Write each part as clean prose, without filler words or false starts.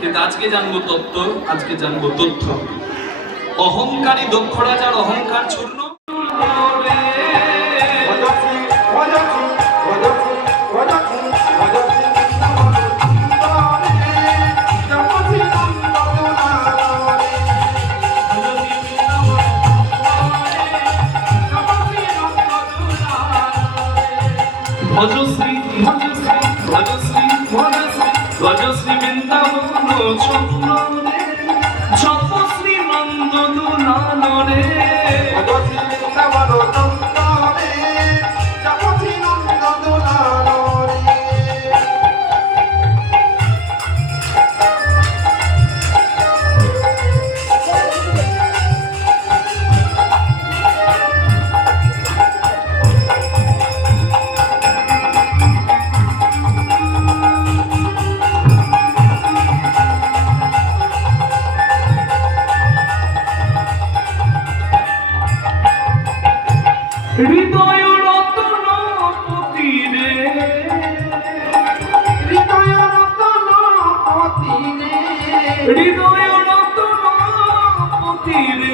কিন্তু আজকে জানবো তত্ত্ব, আজকে জানবো তথ্য। অহংকারী দক্ষ রাজার অহংকার চূর্ণ ভজশ্রী ভজশ্রী ভজশ্রী ভজশ্রী ভজশ্রী বৃন্দাবন চন্দ্রে জপশ্রী নন্দ দুলালরে ভজশ্রী বৃন্দাবন চন্দ্রে জপশ্রী নন্দ দুলালরে। হৃদয় রতনপতি রে হৃদয় রতনপতি রে হৃদয় রতনপতি রে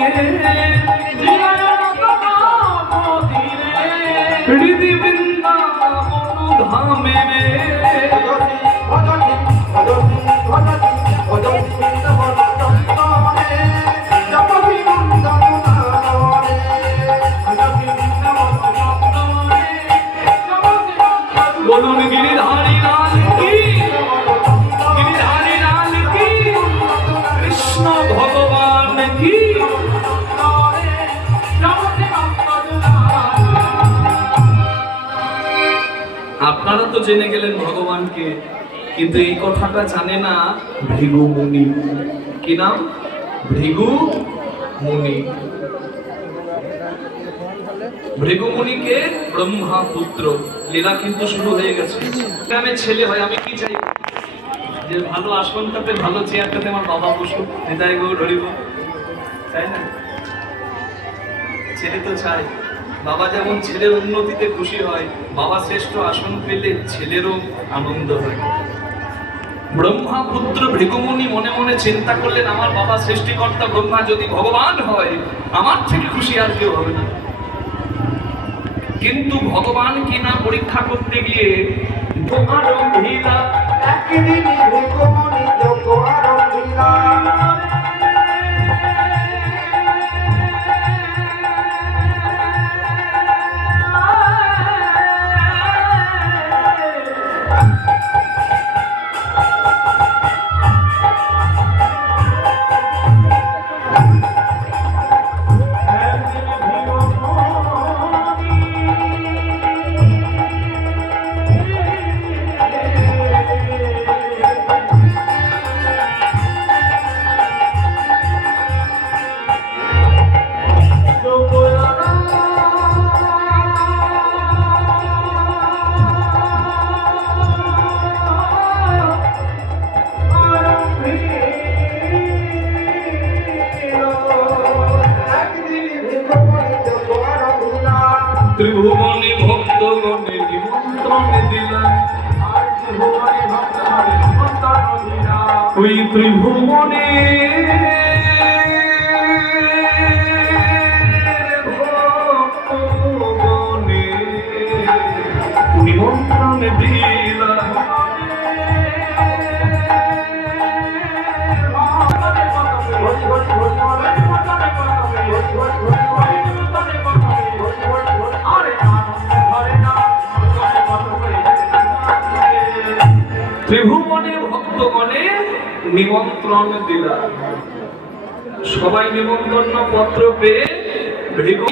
হৃদয় রতনপতি রে হৃদি বৃন্দাবন ধামে রে ভজতি ভজতি ভজতি ভজতি বৃন্দাবন চন্দ্রে জপতি নন্দ দুলালরে বলুন গিরিধারী লাল কি, গিরিধারী লাল কি, কৃষ্ণ ভগবান কি। আপনারা তো জেনে গেলেন ভগবানকে, কিন্তু এই কথাটা জানে না ভৃগু মুনি। কি নাম? ভৃগু মুনি। ভৃগু মুনিকে ব্রহ্মা পুত্র। লীলা কিন্তু শুরু হয়ে গেছে। আমি ছেলে হয় আমি কি চাই? যে ভালো আসনটাতে ভালো চেয়ারটাতে আমার বাবা বসুক, হৃদয় গৌর হরিব, তাই না? ছেলে তো চাই। বাবা যেমন ছেলের উন্নতিতে খুশি হয়, বাবা শ্রেষ্ঠ আসন পেলে ছেলেরও আনন্দ হয়। ব্রহ্মা পুত্র ভৃগুমুনি মনে মনে চিন্তা করলেন, আমার বাবা সৃষ্টিকর্তা ব্রহ্মা যদি ভগবান হয়, আমার থেকে খুশি আর কেউ হবে না। কিন্তু ভগবান কিনা পরীক্ষা করতে গিয়ে একদিন ভৃগুমুনি ত্রিভুবনে ভক্তগণে নিমন্ত্রণ দিলেন, ওই ত্রিভুবনে ভক্তগণে নিমন্ত্রণ দিলেন। ত্রিভুবনে ভক্তগণে নিমন্ত্রণ দিলা। সবাই নিমন্ত্রণ পত্র পেয়ে ভৃগু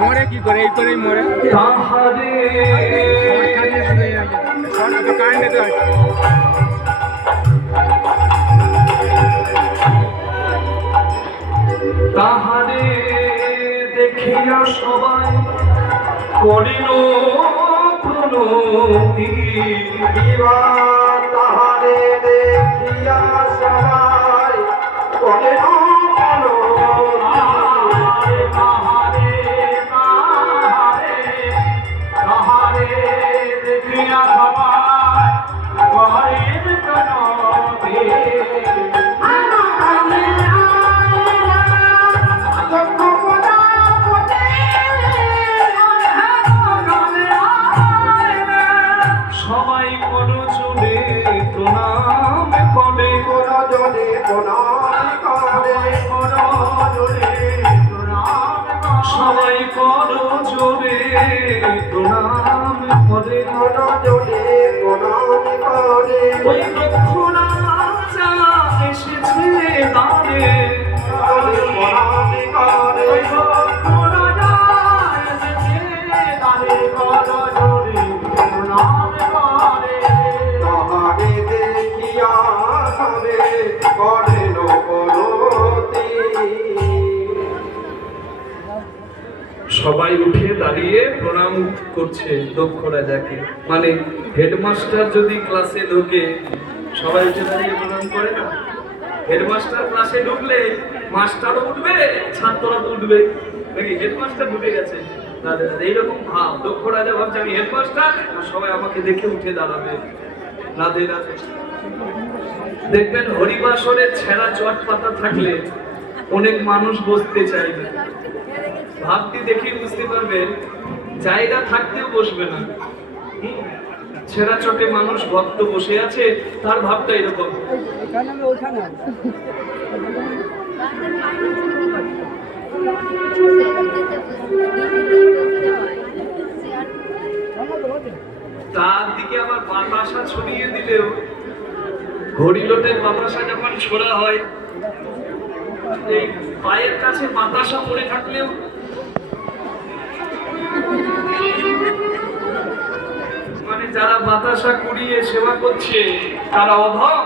মরে কি করে এই করে মরে তাহারে তাহারে দেখিয়া সবাই করিল প্রণতি। তাহারে দেখিয়া সবাই করিল প্রণতি। সবাই করো জোরে প্রণাম করে ওই দক্ষিণা যা এসেছে তারে সবাই উঠে দাঁড়িয়ে প্রণাম করছে দক্ষ রাজাকে। মানে হেডমাস্টার যদি ক্লাসে ঢোকে সবাই উঠে দাঁড়িয়ে প্রণাম করে না? হেডমাস্টার ক্লাসে ঢুকলে মাস্টারও উঠবে, ছাত্ররা তো উঠবে নাকি? হেডমাস্টার ঢুকে গেছে, এইরকম ভাব। দক্ষ রাজা ভাবছে আমি হেডমাস্টার, আর সবাই আমাকে দেখে উঠে দাঁড়াবে। রাধে রাধে। দেখবেন হরিবাসরে ছেঁড়া চট পাতা থাকলে অনেক মানুষ বসতে চাইবে। ভাবটি দেখে বুঝতে পারবেন জায়গা থাকতেও বসবে না। ছেঁড়া চটে মানুষ ভক্ত বসে আছে, তার ভাবটা এরকম। তার দিকে আবার বাতাসা ছড়িয়ে দিলেও, ঘড়িলোটের বাতাসা যখন ছোড়া হয়, এই পায়ের কাছে বাতাসা পড়ে থাকলেও মানে যারা বাতাসা কুড়িয়ে সেবা করছে তারা অধম,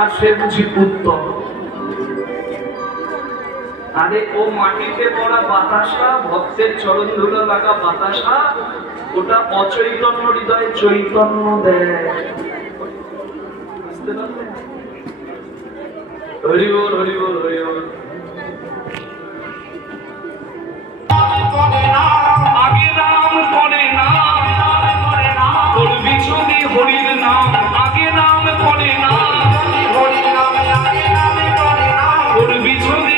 আর সে বুঝি উত্তম। আরে ও মাটিতে পড়া বাতাসা, ভক্তের চরণ ধুলো লাগা বাতাসা, ওটা অচৈতন্য হৃদয়ে চৈতন্য দেয়। বুঝতে পারলেন? হরি বল, হরি বল, হরি বল। আগে নাম করে না, করবি যদি হরির নাম, আগে নাম করে না, করবি যদি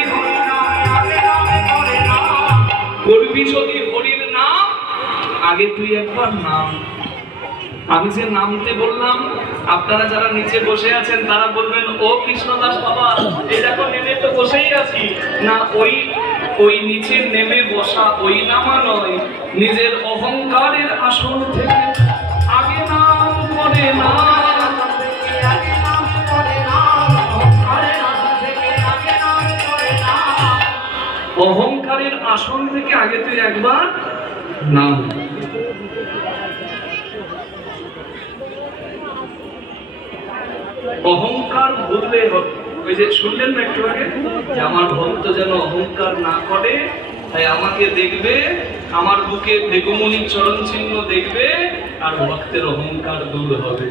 করবি যদি হরির নাম, আগে তুই একবার নাম। আমি যে নামতে বললাম, আপনারা যারা নিচে বসে আছেন তারা বলবেন ও কৃষ্ণদাস বাবা এই দেখো নেমে তো বসেই আছি না। ওই নিচে নেমে বসা ওই নামা নয়, নিজের অহংকারের আসন থেকে আগে নাম করে না। অহংকারের আসন থেকে আগে তুই একবার নাম। অহংকার ভুললে হবে। ওই যে শুনলেন না একটু আগে যে আমার ভক্ত যেন অহংকার না করে, তাই আমাকে দেখবে, আমার বুকে ভেকুমণির চরণ চিহ্ন দেখবে, আর ভক্তের অহংকার দূর হবে।